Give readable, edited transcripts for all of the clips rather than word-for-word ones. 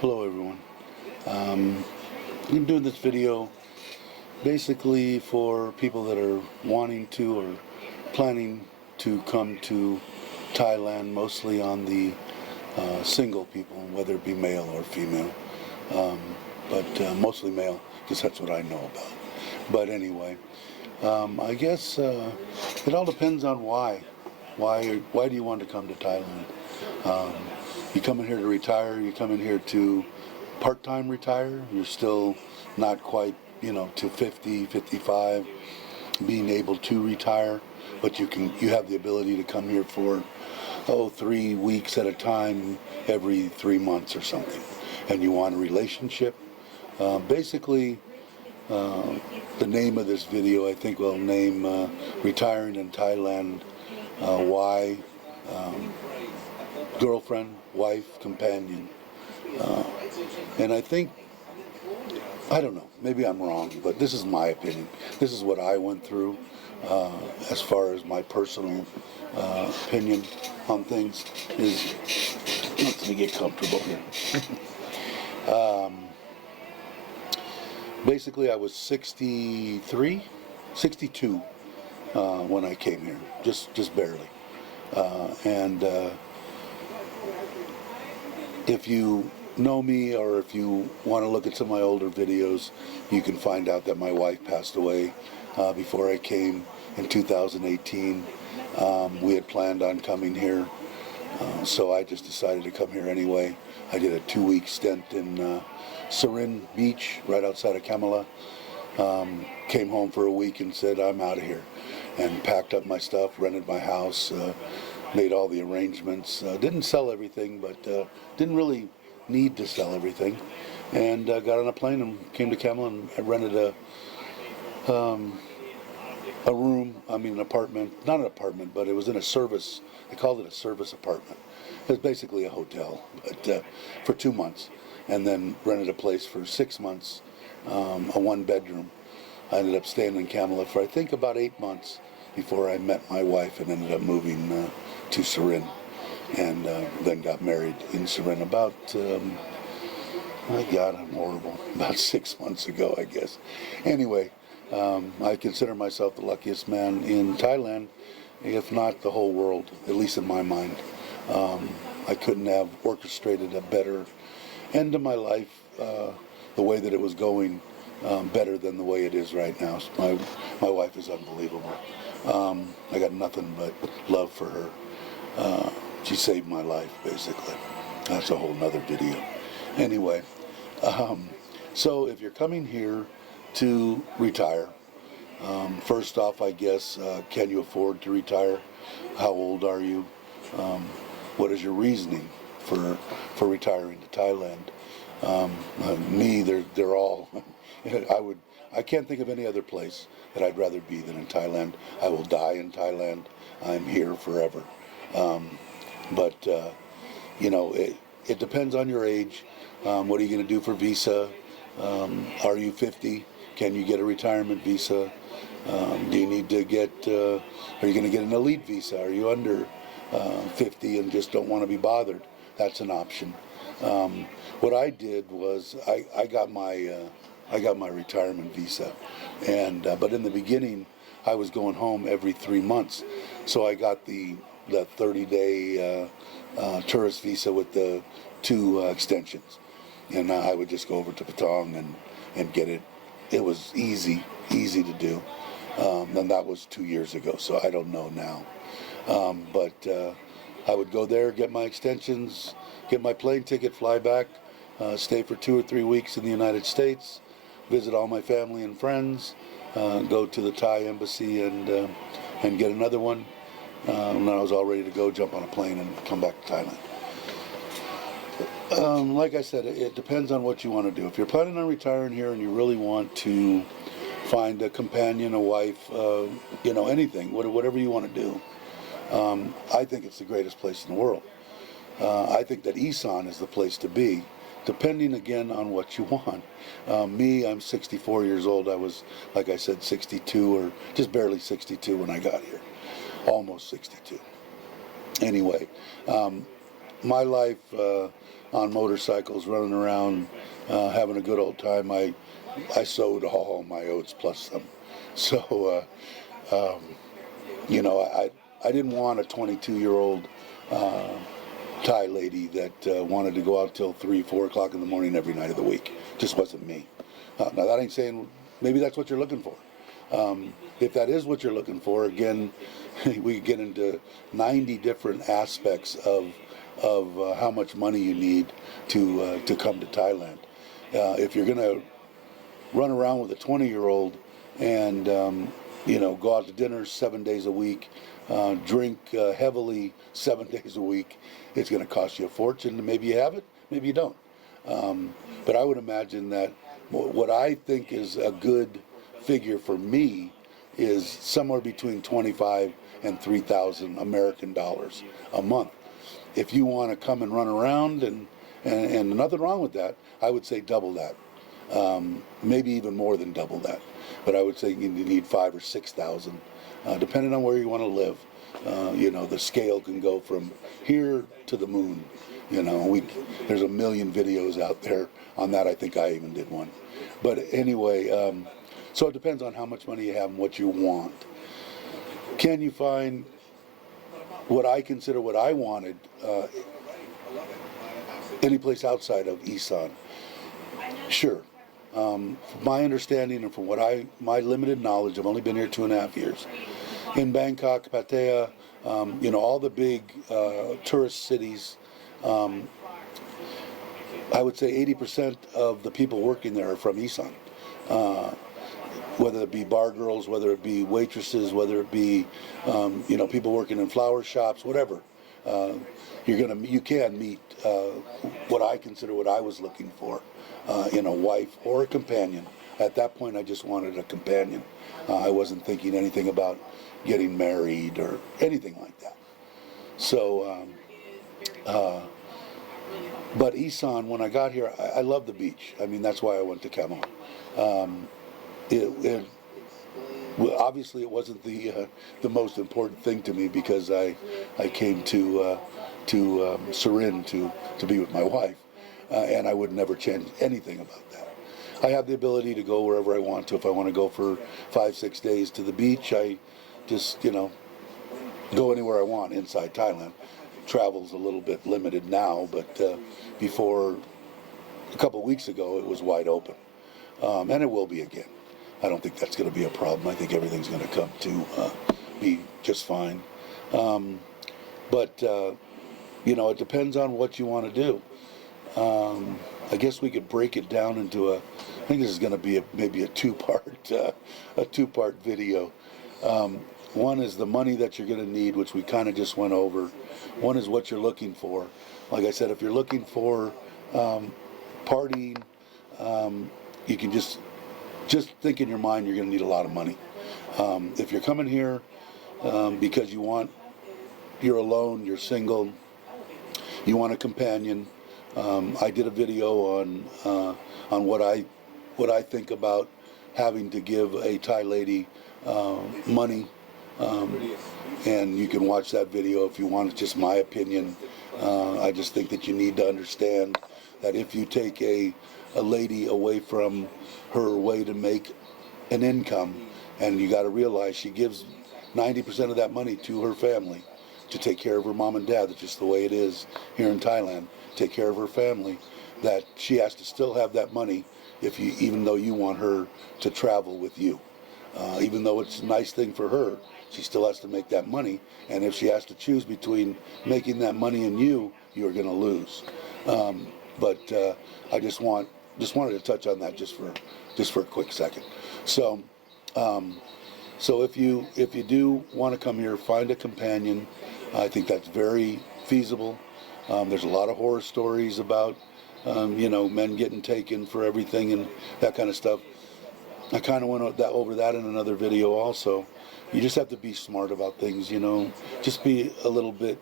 Hello everyone. I'm doing this video basically for people that are wanting to or planning to come to Thailand, mostly on the single people, whether it be male or female, but mostly male because that's what I know about. But anyway, I guess it all depends on why. Why do you want to come to Thailand? You come in here to retire, you come in here to part-time retire, you're still not quite, to 50, 55, being able to retire, but you have the ability to come here for, 3 weeks at a time, every 3 months or something, and you want a relationship. Basically, the name of this video, I think we'll name Retiring in Thailand, Why, Girlfriend, Wife, Companion. And I think, I don't know, maybe I'm wrong, but this is my opinion. This is what I went through as far as my personal opinion on things is, let me get comfortable here. Basically, I was 62 when I came here, just barely. And if you know me, or if you want to look at some of my older videos, you can find out that my wife passed away before I came in 2018. We had planned on coming here, so I just decided to come here anyway. I did a 2-week stint in Surin Beach, right outside of Kamala. Came home for a week and said, I'm out of here. And packed up my stuff, rented my house, made all the arrangements. Didn't sell everything, but didn't really need to sell everything. And got on a plane and came to Kamala, and I rented a room, an apartment, not an apartment, but it was in a service, they called it a service apartment. It was basically a hotel, but for 2 months. And then rented a place for 6 months, a 1-bedroom. I ended up staying in Kamala for I think about 8 months before I met my wife and ended up moving to Surin, and then got married in Surin about, my God, I'm horrible, about 6 months ago, I guess. Anyway, I consider myself the luckiest man in Thailand, if not the whole world, at least in my mind. I couldn't have orchestrated a better end to my life, the way that it was going, better than the way it is right now. My wife is unbelievable. I got nothing but love for her. She saved my life, basically. That's a whole nother video. Anyway, so if you're coming here to retire, first off, I guess, can you afford to retire? How old are you? What is your reasoning for retiring to Thailand? Me, they're all. I can't think of any other place that I'd rather be than in Thailand. I will die in Thailand. I'm here forever. But it depends on your age. What are you going to do for visa? Are you 50? Can you get a retirement visa? Do you need to get, are you going to get an elite visa? Are you under 50 and just don't want to be bothered? That's an option. What I did was I got my retirement visa, and but in the beginning I was going home every 3 months, so I got the 30-day tourist visa with the 2 extensions, and I would just go over to Patong and get it. It was easy to do, and that was 2 years ago, so I don't know now, but I would go there, get my extensions, get my plane ticket, fly back, stay for 2 or 3 weeks in the United States, visit all my family and friends, go to the Thai embassy and get another one. When I was all ready to go, jump on a plane and come back to Thailand. Like I said, it depends on what you want to do. If you're planning on retiring here and you really want to find a companion, a wife, anything, whatever you want to do, I think it's the greatest place in the world. I think that Isan is the place to be, depending again on what you want. Me, I'm 64 years old. I was, like I said, 62 or just barely 62 when I got here. Almost 62. Anyway, my life on motorcycles, running around, having a good old time. I sowed all my oats plus some. So, you know, I didn't want a 22-year-old Thai lady that wanted to go out till 3, 4 o'clock in the morning every night of the week. Just wasn't me. Now that ain't saying maybe that's what you're looking for. If that is what you're looking for, again, we get into 90 different aspects of how much money you need to come to Thailand. If you're going to run around with a 20-year-old and you know, go out to dinner 7 days a week, drink heavily 7 days a week, it's going to cost you a fortune. Maybe you have it, maybe you don't. But I would imagine that what I think is a good figure for me is somewhere between 25 and 3,000 American dollars a month. If you want to come and run around, and nothing wrong with that, I would say double that. Maybe even more than double that. But I would say you need 5,000 or 6,000, depending on where you want to live. You know, the scale can go from here to the moon. You know, there's a million videos out there on that. I think I even did one. But anyway, so it depends on how much money you have and what you want. Can you find what I consider what I wanted any place outside of Isan? Sure. From my understanding and from my limited knowledge, I've only been here 2.5 years. In Bangkok, Pattaya, you know, all the big tourist cities, I would say 80% of the people working there are from Isan. Whether it be bar girls, whether it be waitresses, whether it be you know, people working in flower shops, whatever. You can meet what I consider what I was looking for in a wife or a companion. At that point, I just wanted a companion. I wasn't thinking anything about getting married or anything like that. So, but Isan, when I got here, I love the beach. I mean, that's why I went to Camo. Well, obviously, it wasn't the most important thing to me because I came to Surin to be with my wife, and I would never change anything about that. I have the ability to go wherever I want to. If I want to go for 5, 6 days to the beach, I just, you know, go anywhere I want inside Thailand. Travel's a little bit limited now, but before a couple of weeks ago, it was wide open, and it will be again. I don't think that's going to be a problem. I think everything's going to come to be just fine. But you know, it depends on what you want to do. I guess we could break it down into I think this is going to be maybe a two-part video. One is the money that you're going to need, which we kind of just went over. One is what you're looking for. Like I said, if you're looking for partying, you can just think in your mind you're going to need a lot of money. If you're coming here because you're alone, you're single, you want a companion. I did a video on what I think about having to give a Thai lady money, and you can watch that video if you want. It's just my opinion. I just think that you need to understand that if you take a lady away from her way to make an income, and you got to realize she gives 90% of that money to her family to take care of her mom and dad. That's just the way it is here in Thailand. Take care of her family. That she has to still have that money even though you want her to travel with you. Even though it's a nice thing for her, she still has to make that money. And if she has to choose between making that money and you're going to lose. But I just wanted to touch on that just for a quick second. So if you do want to come here, find a companion. I think that's very feasible. There's a lot of horror stories about you know, men getting taken for everything and that kind of stuff. I kind of went over that in another video also. You just have to be smart about things, you know. Just be a little bit,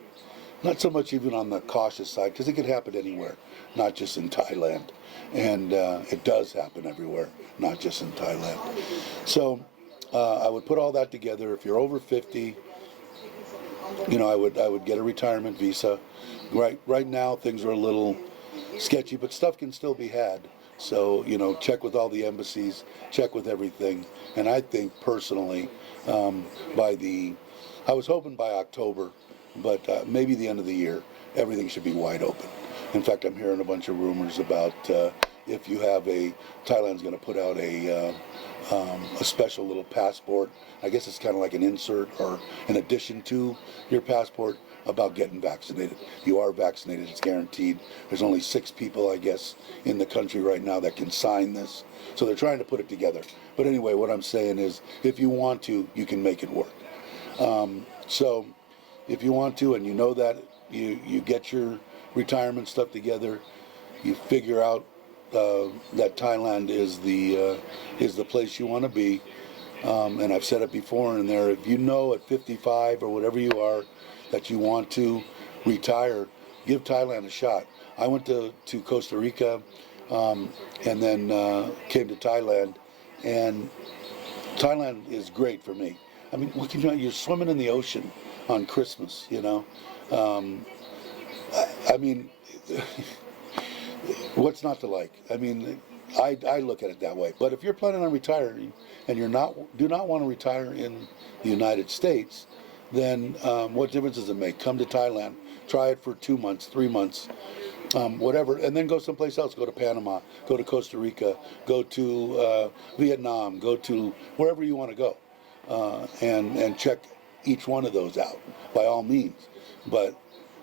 not so much even on the cautious side, because it could happen anywhere, not just in Thailand. And it does happen everywhere, not just in Thailand. So I would put all that together. If you're over 50, you know, I would get a retirement visa. Right now things are a little sketchy, but stuff can still be had. So, check with all the embassies, check with everything. And I think personally, I was hoping by October, but maybe the end of the year, everything should be wide open. In fact, I'm hearing a bunch of rumors about if you have Thailand's going to put out a special little passport. I guess it's kind of like an insert or an addition to your passport about getting vaccinated. You are vaccinated, it's guaranteed. There's only 6 people, I guess, in the country right now that can sign this. So they're trying to put it together. But anyway, what I'm saying is, if you want to, you can make it work. So if you want to, and you know that, you get your retirement stuff together, you figure out that Thailand is the place you want to be. And I've said it before in there, if you know at 55 or whatever you are that you want to retire, give Thailand a shot. I went to Costa Rica and then came to Thailand, and Thailand is great for me. I mean, you're swimming in the ocean on Christmas, I mean, what's not to like? I mean, I look at it that way. But if you're planning on retiring and do not want to retire in the United States, then what difference does it make? Come to Thailand, try it for 2 months, 3 months, whatever, and then go someplace else. Go to Panama, go to Costa Rica, go to Vietnam, go to wherever you want to go, and check each one of those out, by all means. But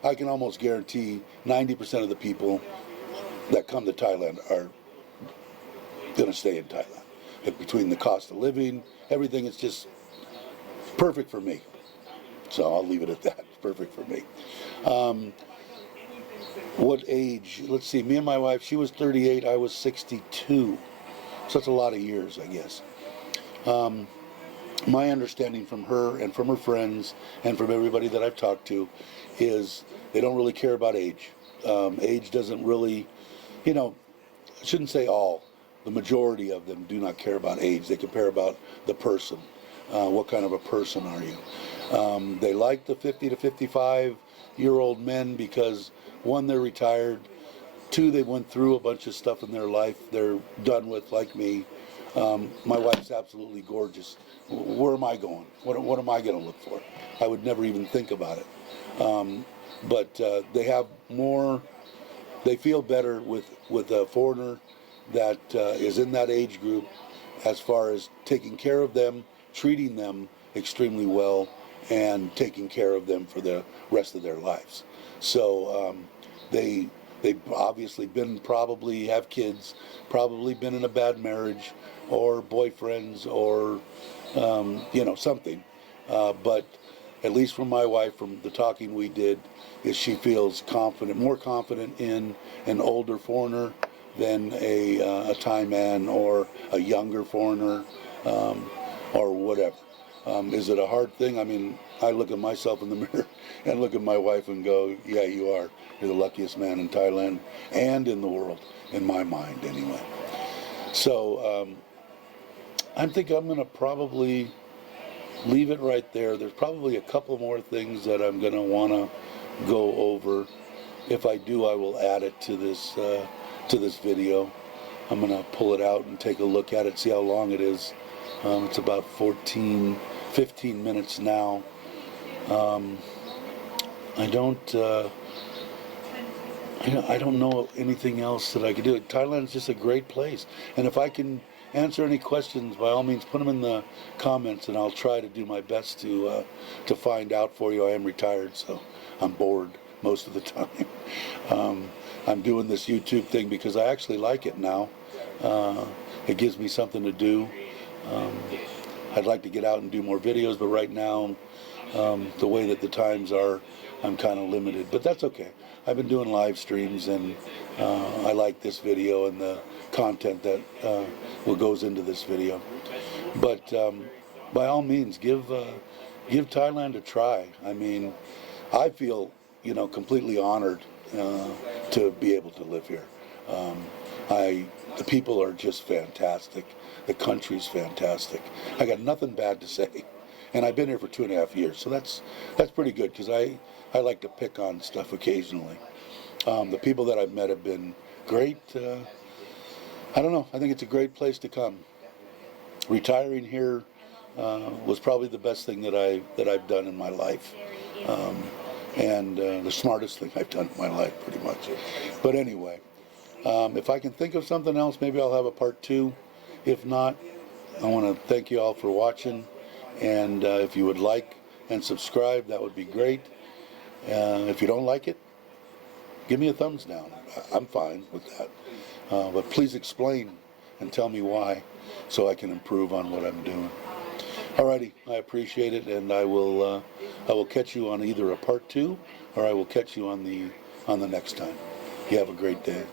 I can almost guarantee 90% of the people that come to Thailand are going to stay in Thailand. Between the cost of living, everything, it's just perfect for me. So I'll leave it at that. It's perfect for me. What age? Let's see. Me and my wife, she was 38, I was 62. So that's a lot of years, I guess. My understanding from her and from her friends and from everybody that I've talked to is they don't really care about age. Age doesn't really, I shouldn't say all. The majority of them do not care about age. They care about the person. What kind of a person are you? They like the 50 to 55-year-old men because, 1, they're retired. 2, they went through a bunch of stuff in their life they're done with, like me. My wife's absolutely gorgeous. Where am I going? What am I going to look for? I would never even think about it. But they have more, they feel better with a foreigner that is in that age group, as far as taking care of them, treating them extremely well, and taking care of them for the rest of their lives. So they've obviously probably have kids, probably been in a bad marriage, or boyfriends, or something. But at least from my wife, from the talking we did, is she feels more confident in an older foreigner than a Thai man or a younger foreigner, or whatever. Is it a hard thing? I mean, I look at myself in the mirror and look at my wife and go, yeah, you are. You're the luckiest man in Thailand and in the world, in my mind anyway. So I think I'm going to probably leave it right there. There's probably a couple more things that I'm going to want to go over. If I do, I will add it to this video. I'm going to pull it out and take a look at it, see how long it is. It's about 15 minutes now. I don't know anything else that I could do. Thailand's just a great place, and if I can answer any questions, by all means, put them in the comments, and I'll try to do my best to find out for you. I am retired, so I'm bored most of the time. I'm doing this YouTube thing because I actually like it now. It gives me something to do. I'd like to get out and do more videos, but right now, the way that the times are, I'm kind of limited, but that's okay. I've been doing live streams, and I like this video and the content that goes into this video. But by all means, give Thailand a try. I mean, I feel completely honored to be able to live here. The people are just fantastic. The country's fantastic. I got nothing bad to say, and I've been here for 2.5 years, so that's pretty good, because I like to pick on stuff occasionally. The people that I've met have been great. I don't know. I think it's a great place to come. Retiring here was probably the best thing that I've done in my life, and the smartest thing I've done in my life, pretty much. But anyway, if I can think of something else, maybe I'll have a part 2. If not, I want to thank you all for watching, and if you would like and subscribe, that would be great. If you don't like it, give me a thumbs down. I'm fine with that. But please explain and tell me why, so I can improve on what I'm doing. Alrighty, I appreciate it, and I will catch you on either a part 2 or I will catch you on the next time. You have a great day.